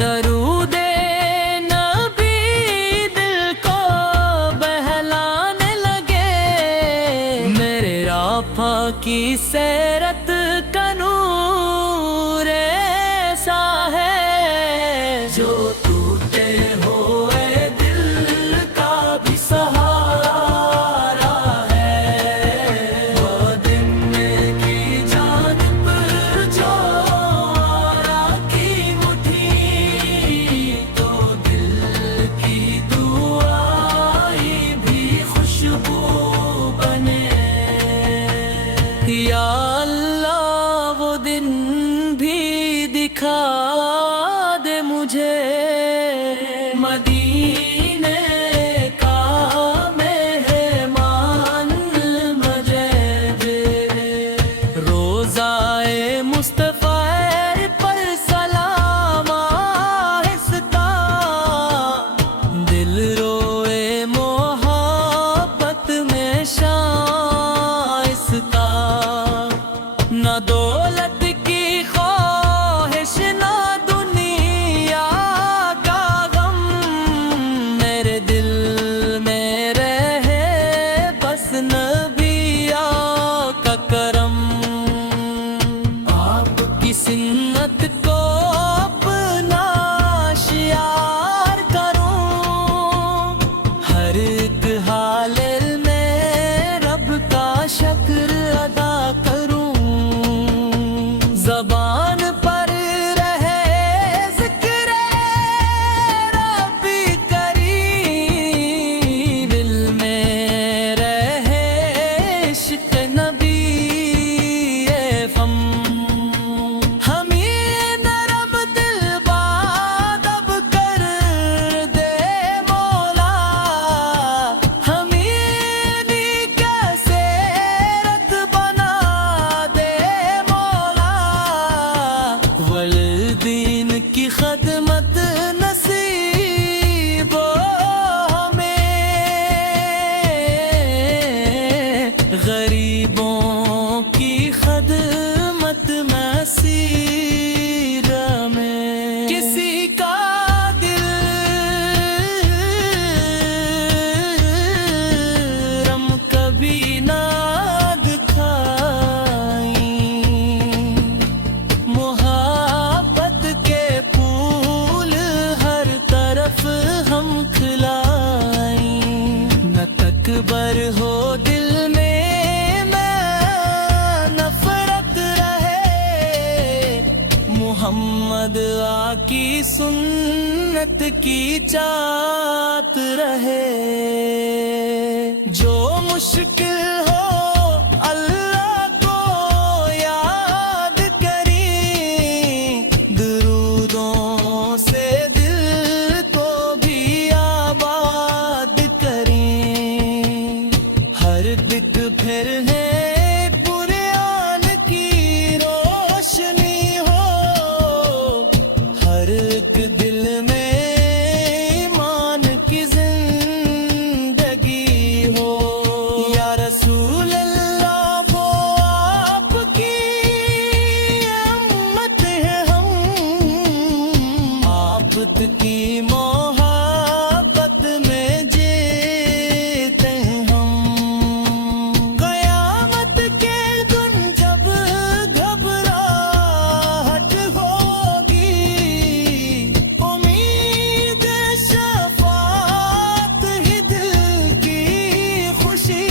درود نبی دل کو بہلانے لگے، میرے آقا کی سیرت کا نور ایسا ہے جو ٹوٹے ہوئے دل کا بھی سہارا ہے۔ وہ دن کی جانب جو آرا کی مٹھی، تو دل کی دعائی بھی خوشبو بنے۔ یا اللہ وہ دن بھی دکھا دے مجھے، مدینے کا مہمان مجھے دے۔ روضائے مصطفیٰ پر سلام آہستہ، دل روئے محبت میں شائستہ۔ نہ دولت کی خواہش نہ دنیا کا غم، میرے دل میں رہے بس نبی کا کرم۔ آپ کی سنت کو اپنا شعار کروں، ہر ایک حال میں رب کا شکر ادا کروں۔ زبان پر رہے ذکر ربی کریم، دل میں رہے عشق نبی فم۔ ہمیں نرم دل بادب کر دے مولا، ہمیں کیسے رت بنا دے مولا۔ والدین کی خدمت نصیب ہو ہمیں، غریبوں کی خدمت مسیر میں۔ کسی کا دل رم کبھی نہ دکھائیں، محبت کے پھول ہر طرف ہم کھلائیں۔ نہ تکبر ہو دل میں، نہ نفرت رہے، محمد آقی سنت کی چاہت رہے۔ جو مشکل ہو اللہ کو یاد کریں، درودوں سے دل کو بھی آباد کریں۔ ہر دک پھر ہے قرآن کی روشنی ہو، ہر ایک دل میں ایمان کی زندگی ہو۔ یا رسول اللہ وہ آپ کی امت ہے، ہم آپ کی محبت میں جیتے ہیں ہم۔ قیامت کے دن جب گھبراہٹ ہوگی، امید شفاعت ہی دل کی خوشی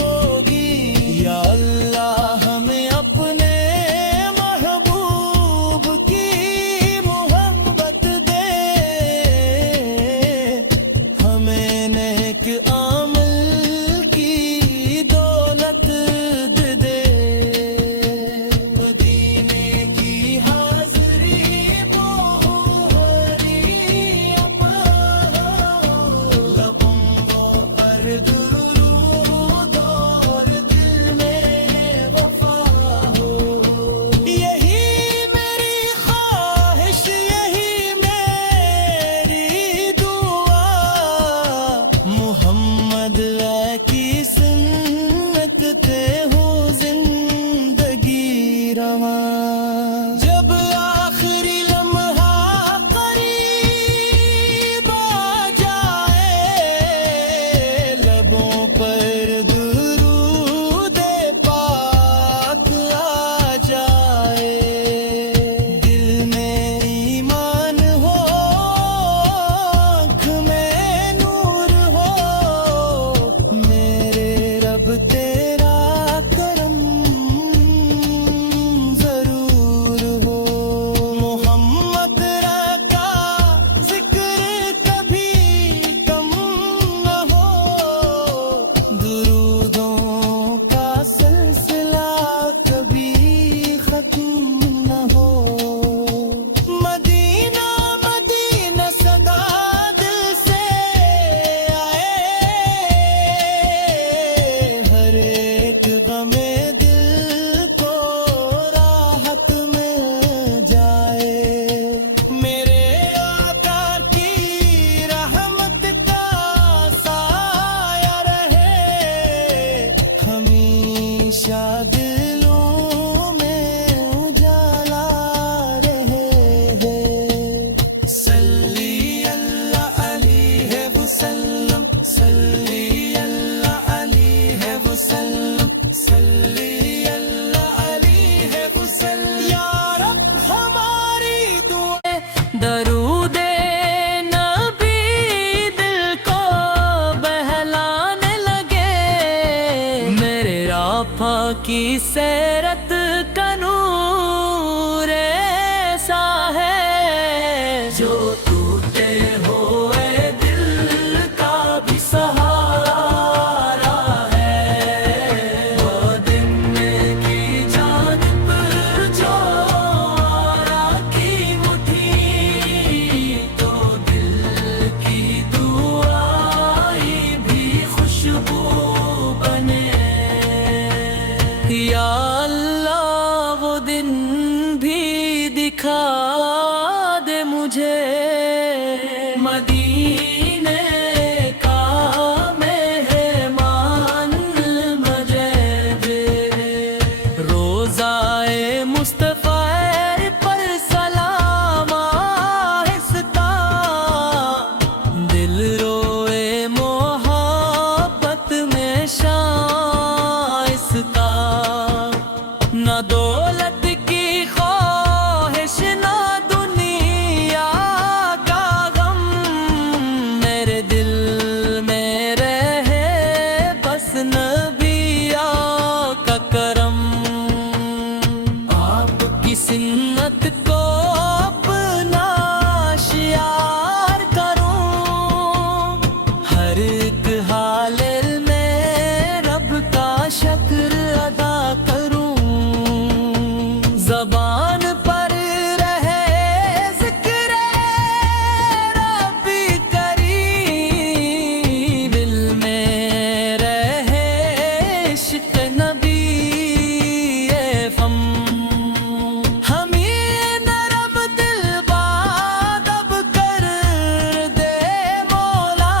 ہوگی۔ یا اللہ ہمیں اپنے محبوب کی محبت دے، درود نبی دل کو بہلانے لگے، میرے آقا کی سیرت کا نور ایسا ہے جو ٹوٹے ہوئے دل کا بھی سہارا ہے، وہ دن کی جانب جو آرا کی مٹھی، تو دل کی دعائی بھی خوشبو بنے۔ یا اللہ وہ دن بھی دکھا دے مجھے، مدینے کا مہمان مجھے دے، روضائے مصطفیٰ پر سلام آہستہ، دل روئے محبت میں شائستہ، نہ دولت کی خواہش نہ دنیا کا غم، میرے دل میں رہے بس نبی کا کرم، آپ کی سنت کو اپنا شعار کروں، ہر ایک حال میں رب کا شکر ادا کروں، زبان پر رہے ذکر ربی کریم، دل میں رہے عشق نبی فم، ہمیں نرم دل بادب کر دے مولا،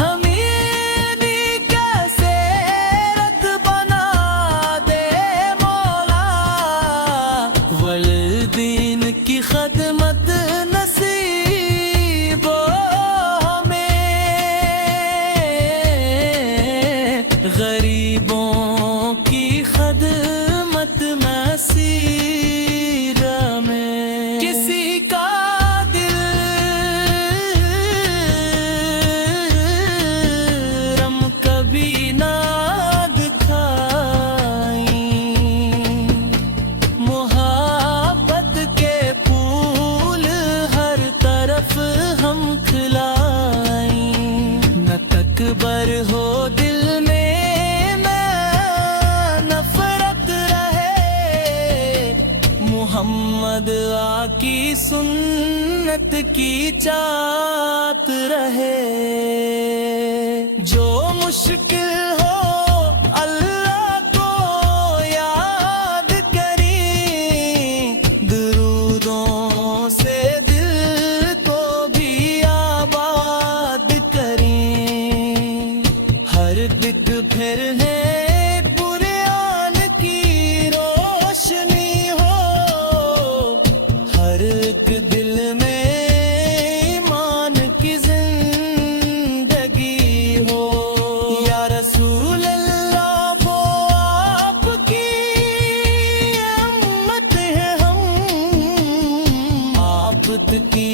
ہمیں کیسے رت بنا دے مولا، والدین کی خدمت نصیب ہو ہمیں، غریبوں کی خدمت مسیر میں، کسی کا دل رم کبھی نہ دکھائیں، محبت کے پھول ہر طرف ہم کھلائیں، نہ تکبر ہو دل میں نفرت رہے، محمد آقی سنت کی چاہت رہے، جو مشکل ہو اللہ کو یاد کریں، درودوں سے دل کو بھی آباد کریں، ہر دکھ پھر ہے قرآن کی روشنی ہو، ہر ایک دل میں ایمان کی زندگی ہو، یا رسول اللہ وہ آپ کی امت ہے ہم، آپ کی